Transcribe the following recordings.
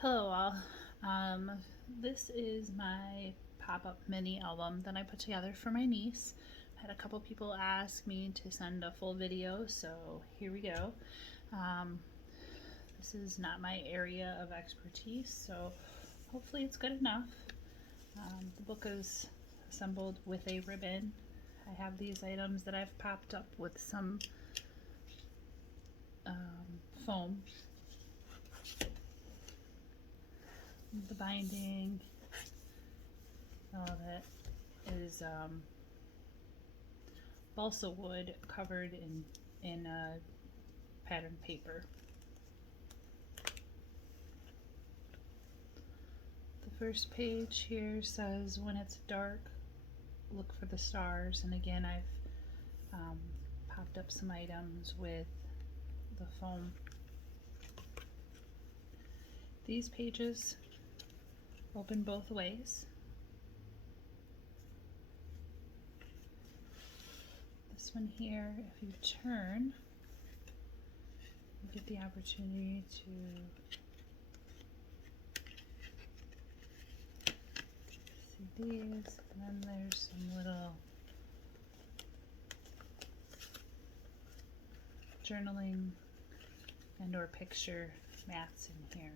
Hello all. Um, this is my pop-up mini album that I put together for my niece. I had a couple people ask me to send a full video, so here we go. This is not my area of expertise, so hopefully it's good enough. The book is assembled with a ribbon. I have these items that I've popped up with some foam. The binding, all of it is balsa wood covered in pattern paper. The first page here says, when it's dark, look for the stars. And again, I've popped up some items with the foam. These pages open both ways. This one here, if you turn, you get the opportunity to see these, and then there's some little journaling and or picture mats in here.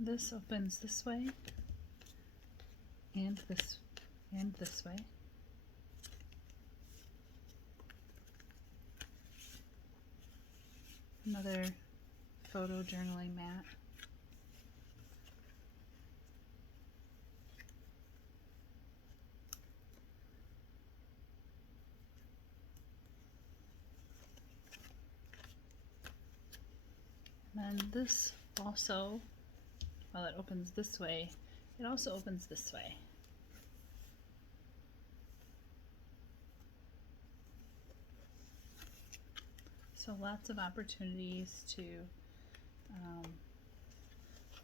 This opens this way and this way. Another photo journaling mat. And then this also, while it opens this way, it also opens this way. So lots of opportunities to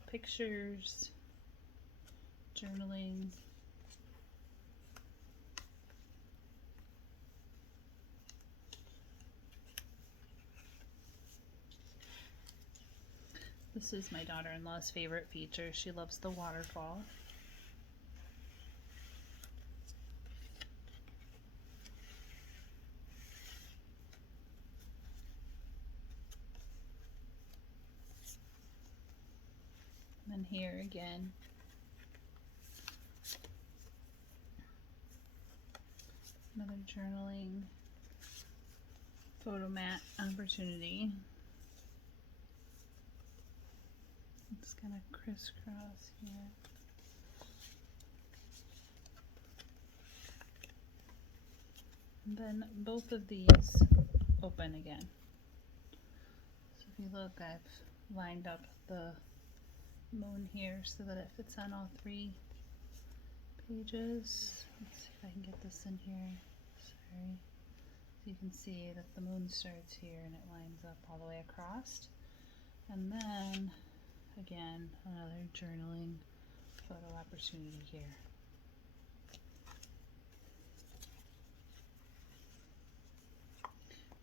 pictures, journaling. This is my daughter-in-law's favorite feature. She loves the waterfall. And then here again, another journaling photo mat opportunity. It's kind of crisscross here. And then both of these open again. So if you look, I've lined up the moon here so that it fits on all three pages. Let's see if I can get this in here. Sorry. So you can see that the moon starts here and it lines up all the way across. And then again, another journaling photo opportunity here.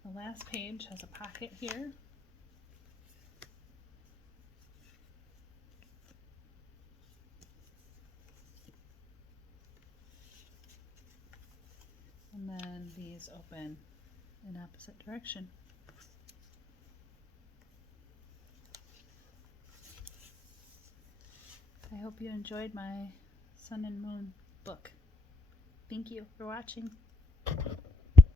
The last page has a pocket here. And then these open in opposite direction. I hope you enjoyed my Sun and Moon book. Thank you for watching.